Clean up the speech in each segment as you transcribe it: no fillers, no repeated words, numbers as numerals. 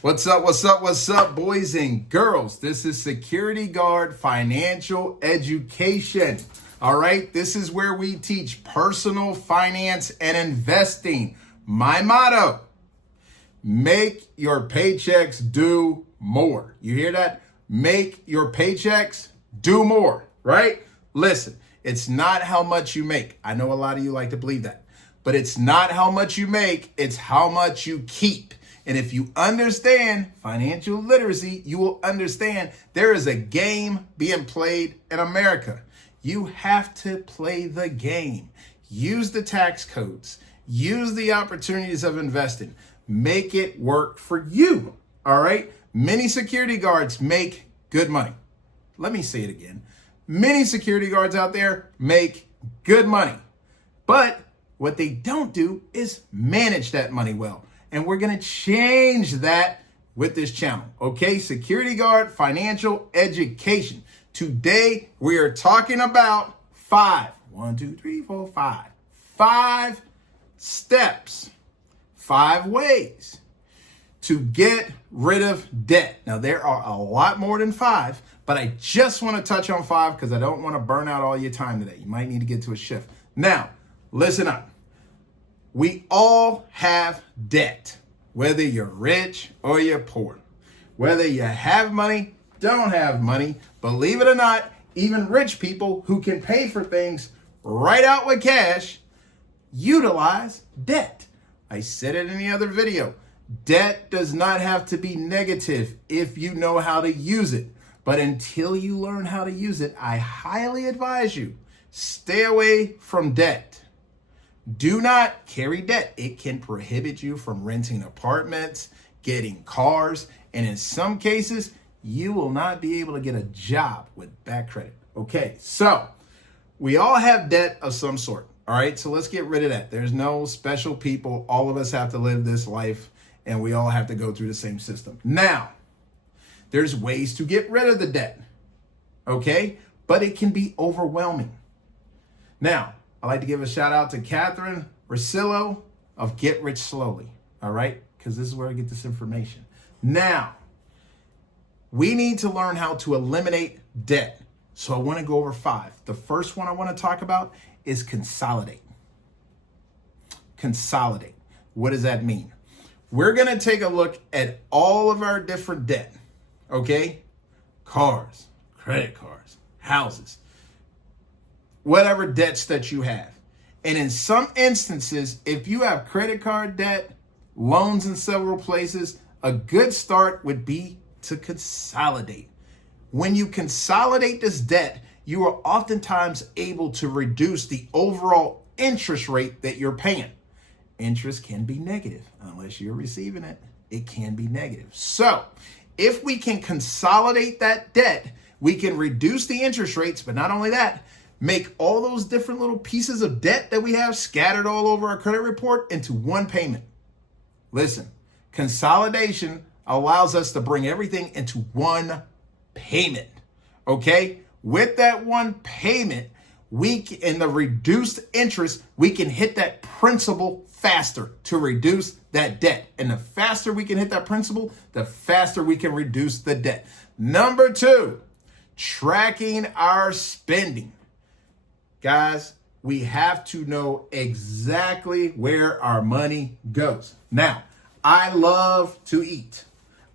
What's up, boys and girls? This is Security Guard Financial Education. All right, this is where we teach personal finance and investing. My motto, make your paychecks do more. You hear that? Make your paychecks do more, right? Listen, it's not how much you make. I know a lot of you like to believe that, but it's not how much you make, it's how much you keep. And if you understand financial literacy, you will understand there is a game being played in America. You have to play the game. Use the tax codes. Use the opportunities of investing. Make it work for you. All right? Many security guards make good money. Let me say it again. Many security guards out there make good money. But what they don't do is manage that money well. And we're going to change that with this channel. Okay, Security Guard Financial Education. Today, we are talking about five steps, 5 ways to get rid of debt. Now, there are a lot more than 5, but I just want to touch on 5 because I don't want to burn out all your time today. You might need to get to a shift. Now, listen up. We all have debt, whether you're rich or you're poor, whether you have money, don't have money. Believe it or not, even rich people who can pay for things right out with cash utilize debt. I said it in the other video. Debt does not have to be negative if you know how to use it. But until you learn how to use it, I highly advise you, stay away from debt. Do not carry debt. It can prohibit you from renting apartments, getting cars, and in some cases, you will not be able to get a job with bad credit. Okay, so we all have debt of some sort. All right, so let's get rid of that. There's no special people. All of us have to live this life, and we all have to go through the same system. Now, there's ways to get rid of the debt, okay? But it can be overwhelming. Now, I'd like to give a shout out to Catherine Rosillo of Get Rich Slowly, all right? Because this is where I get this information. Now, we need to learn how to eliminate debt. So I want to go over 5. The first one I want to talk about is consolidate. Consolidate. What does that mean? We're going to take a look at all of our different debt, okay? Cars, credit cards, houses, whatever debts that you have. And in some instances, if you have credit card debt, loans in several places, a good start would be to consolidate. When you consolidate this debt, you are oftentimes able to reduce the overall interest rate that you're paying. Interest can be negative unless you're receiving it. It can be negative. So if we can consolidate that debt, we can reduce the interest rates, but not only that, make all those different little pieces of debt that we have scattered all over our credit report into one payment. Listen, consolidation allows us to bring everything into one payment, okay? With that one payment, in the reduced interest, we can hit that principal faster to reduce that debt. And the faster we can hit that principal, the faster we can reduce the debt. Number 2, tracking our spending. Guys, we have to know exactly where our money goes. Now, I love to eat.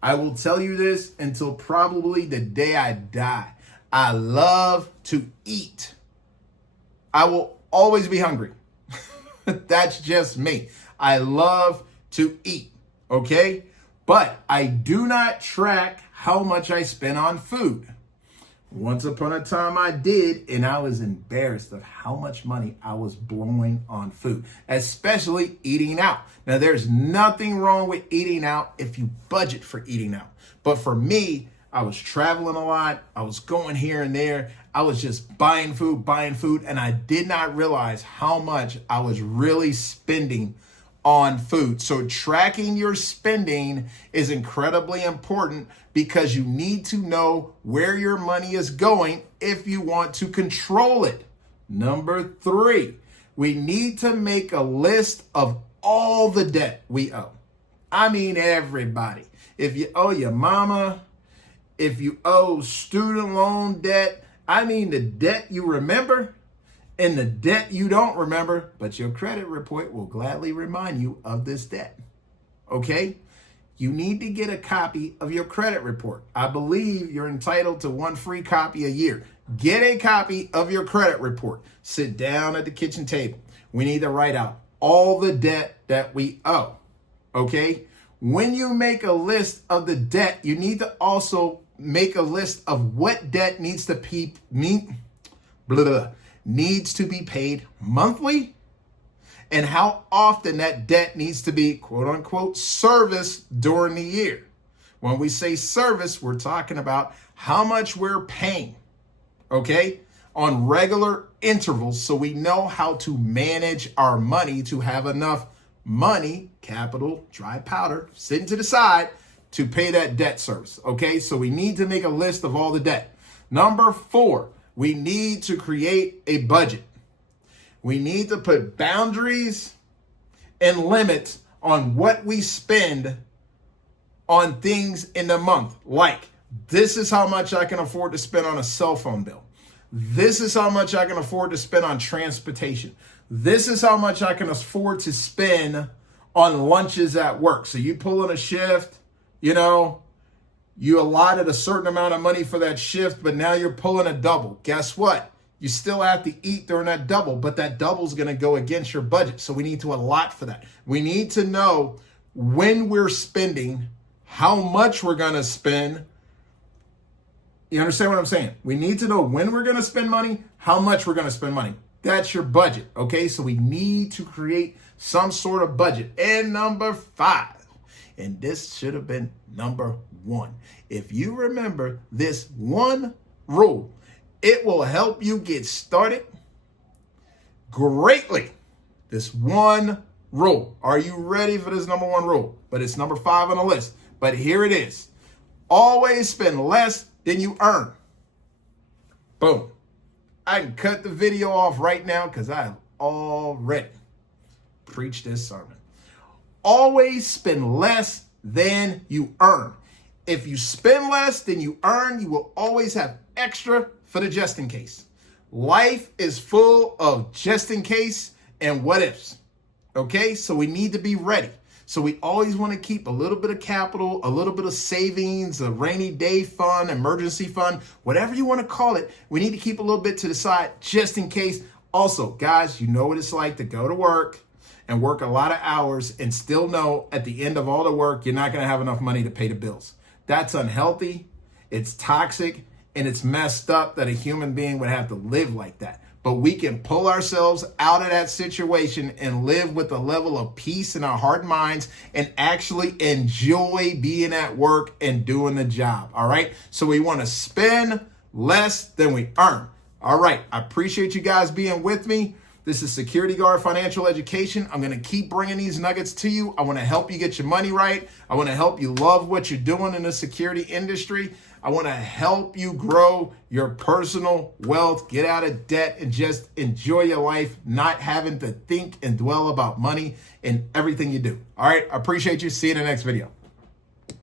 I will tell you this until probably the day I die. I love to eat. I will always be hungry. That's just me. I love to eat, okay? But I do not track how much I spend on food. Once upon a time I did, and I was embarrassed of how much money I was blowing on food, especially eating out. Now, there's nothing wrong with eating out if you budget for eating out. But for me, I was traveling a lot. I was going here and there. I was just buying food, and I did not realize how much I was really spending on food. So tracking your spending is incredibly important because you need to know where your money is going if you want to control it. Number 3, we need to make a list of all the debt we owe. I mean everybody. If you owe your mama, if you owe student loan debt, I mean the debt you remember and the debt you don't remember, but your credit report will gladly remind you of this debt. Okay? You need to get a copy of your credit report. I believe you're entitled to one free copy a year. Get a copy of your credit report. Sit down at the kitchen table. We need to write out all the debt that we owe. Okay? When you make a list of the debt, you need to also make a list of what debt needs to be paid monthly and how often that debt needs to be, quote unquote, serviced during the year. When we say service, we're talking about how much we're paying, okay, on regular intervals, so we know how to manage our money to have enough money, capital, dry powder, sitting to the side to pay that debt service, okay? So we need to make a list of all the debt. Number 4, we need to create a budget. We need to put boundaries and limits on what we spend on things in the month. Like, this is how much I can afford to spend on a cell phone bill. This is how much I can afford to spend on transportation. This is how much I can afford to spend on lunches at work. So you pull in a shift, you allotted a certain amount of money for that shift, but now you're pulling a double. Guess what? You still have to eat during that double, but that double is going to go against your budget. So we need to allot for that. We need to know when we're spending, how much we're going to spend. You understand what I'm saying? We need to know when we're going to spend money, how much we're going to spend money. That's your budget, okay? So we need to create some sort of budget. And number 5, and this should have been number 1. If you remember this one rule, it will help you get started greatly. This one rule. Are you ready for this number 1 rule? But it's number 5 on the list. But here it is. Always spend less than you earn. Boom. I can cut the video off right now because I have already preached this sermon. Always spend less than you earn. If you spend less than you earn, you will always have extra for the just in case. Life is full of just in case and what ifs. Okay, so we need to be ready. So we always want to keep a little bit of capital, a little bit of savings, a rainy day fund, emergency fund, whatever you want to call it. We need to keep a little bit to the side just in case. Also, guys, you know what it's like to go to work and work a lot of hours and still know at the end of all the work, you're not going to have enough money to pay the bills. That's unhealthy. It's toxic. And it's messed up that a human being would have to live like that. But we can pull ourselves out of that situation and live with a level of peace in our heart and minds and actually enjoy being at work and doing the job. All right. So we want to spend less than we earn. All right. I appreciate you guys being with me. This is Security Guard Financial Education. I'm going to keep bringing these nuggets to you. I want to help you get your money right. I want to help you love what you're doing in the security industry. I want to help you grow your personal wealth, get out of debt, and just enjoy your life, not having to think and dwell about money in everything you do. All right. I appreciate you. See you in the next video.